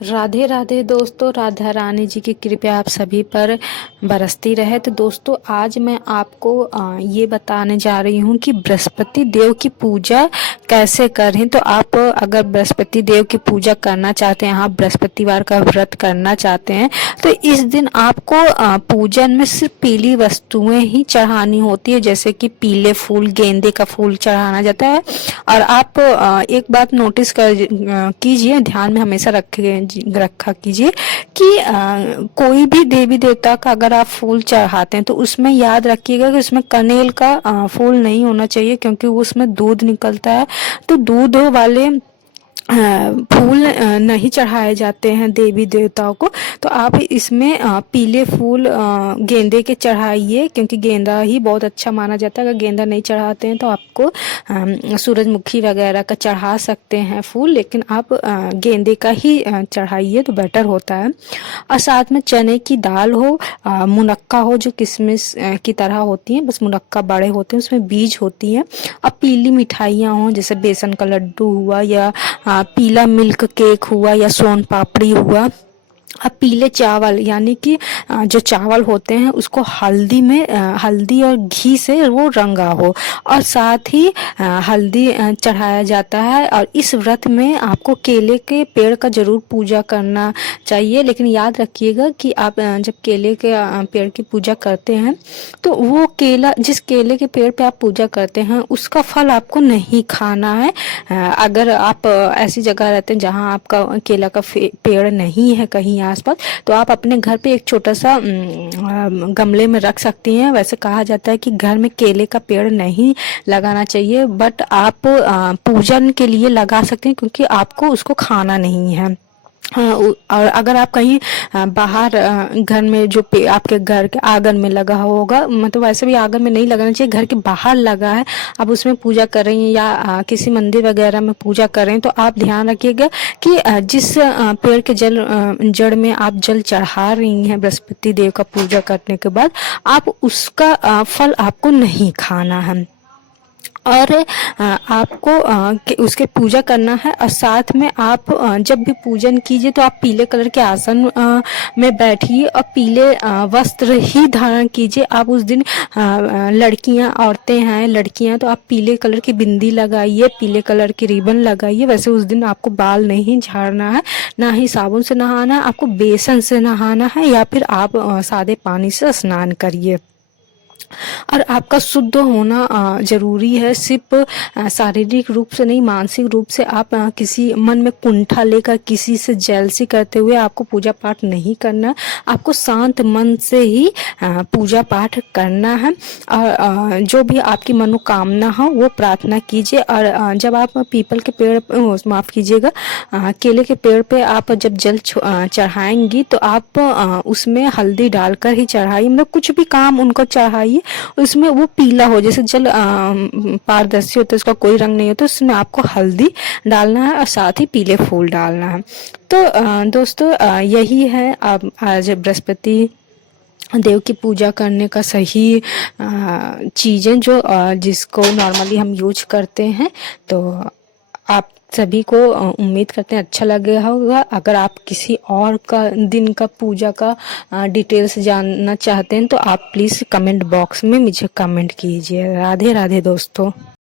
राधे राधे दोस्तों, राधा रानी जी की कृपा आप सभी पर बरसती रहे। तो दोस्तों, आज मैं आपको ये बताने जा रही हूँ कि बृहस्पति देव की पूजा कैसे करें। तो आप अगर बृहस्पति देव की पूजा करना चाहते हैं, आप बृहस्पतिवार का व्रत करना चाहते हैं, तो इस दिन आपको पूजन में सिर्फ पीली वस्तुएं ही चढ़ानी होती है, जैसे कि पीले फूल, गेंदे का फूल चढ़ाना जाता है। और आप एक बात नोटिस कीजिए, ध्यान में हमेशा रखा कीजिए कि कोई भी देवी देवता का अगर आप फूल चढ़ाते हैं तो उसमें याद रखिएगा कि उसमें कनेल का फूल नहीं होना चाहिए, क्योंकि उसमें दूध निकलता है। तो दूध वाले फूल नहीं चढ़ाए जाते हैं देवी देवताओं को। तो आप इसमें पीले फूल गेंदे के चढ़ाइए, क्योंकि गेंदा ही बहुत अच्छा माना जाता है। अगर गेंदा नहीं चढ़ाते हैं तो आपको सूरजमुखी वगैरह का चढ़ा सकते हैं फूल, लेकिन आप गेंदे का ही चढ़ाइए तो बेटर होता है। और साथ में चने की दाल हो, मुनक्का हो जो किशमिश की तरह होती हैं, बस मुनक्का बड़े होते हैं, उसमें बीज होती हैं। और पीली मिठाइयाँ हों, जैसे बेसन का लड्डू हुआ, या पीला मिल्क केक हुआ, या सोन पापड़ी हुआ। अब पीले चावल, यानी कि जो चावल होते हैं उसको हल्दी और घी से वो रंगा हो, और साथ ही हल्दी चढ़ाया जाता है। और इस व्रत में आपको केले के पेड़ का जरूर पूजा करना चाहिए। लेकिन याद रखिएगा कि आप जब केले के पेड़ की पूजा करते हैं तो वो केला, जिस केले के पेड़ पे आप पूजा करते हैं, उसका फल आपको नहीं खाना है। अगर आप ऐसी जगह रहते हैं जहाँ आपका केला का पेड़ नहीं है कहीं आसपास, तो आप अपने घर पे एक छोटा सा गमले में रख सकती हैं। वैसे कहा जाता है कि घर में केले का पेड़ नहीं लगाना चाहिए, बट आप पूजन के लिए लगा सकते हैं, क्योंकि आपको उसको खाना नहीं है। और अगर आप कहीं बाहर घर में जो आपके घर के आंगन में लगा होगा, मतलब वैसे भी आंगन में नहीं लगाना चाहिए, घर के बाहर लगा है, आप उसमें पूजा कर रही हैं या किसी मंदिर वगैरह में पूजा कर रहे हैं, तो आप ध्यान रखिएगा कि जिस पेड़ के जड़ में आप जल चढ़ा रही हैं बृहस्पति देव का पूजा करने के बाद, आप उसका फल आपको नहीं खाना है। और आपको उसके पूजा करना है। और साथ में आप जब भी पूजन कीजिए तो आप पीले कलर के आसन में बैठिए और पीले वस्त्र ही धारण कीजिए। आप उस दिन लड़कियां, औरतें हैं, लड़कियां, तो आप पीले कलर की बिंदी लगाइए, पीले कलर की रिबन लगाइए। वैसे उस दिन आपको बाल नहीं झाड़ना है, ना ही साबुन से नहाना है, आपको बेसन से नहाना है, या फिर आप सादे पानी से स्नान करिए। और आपका शुद्ध होना जरूरी है, सिर्फ शारीरिक रूप से नहीं, मानसिक रूप से। आप किसी मन में कुंठा लेकर किसी से जेलसी करते हुए आपको पूजा पाठ नहीं करना। आपको शांत मन से ही पूजा पाठ करना है। और जो भी आपकी मनोकामना हो वो प्रार्थना कीजिए। और जब आप पीपल के पेड़, माफ कीजिएगा, केले के पेड़ पे आप जब जल चढ़ाएंगी तो आप उसमें हल्दी डालकर ही चढ़ाइए। मतलब कुछ भी काम उनको चढ़ाइए उसमें वो पीला हो, जैसे जल पारदर्शी होता है, उसका कोई रंग नहीं होता, उसमें आपको हल्दी डालना है और साथ ही पीले फूल डालना है। तो दोस्तों, यही है आज बृहस्पति देव की पूजा करने का सही चीज़ें जो जिसको नॉर्मली हम यूज करते हैं। तो आप सभी को उम्मीद करते हैं अच्छा लगे होगा। अगर आप किसी और का दिन का पूजा का डिटेल्स जानना चाहते हैं तो आप प्लीज़ कमेंट बॉक्स में मुझे कमेंट कीजिए। राधे राधे दोस्तों।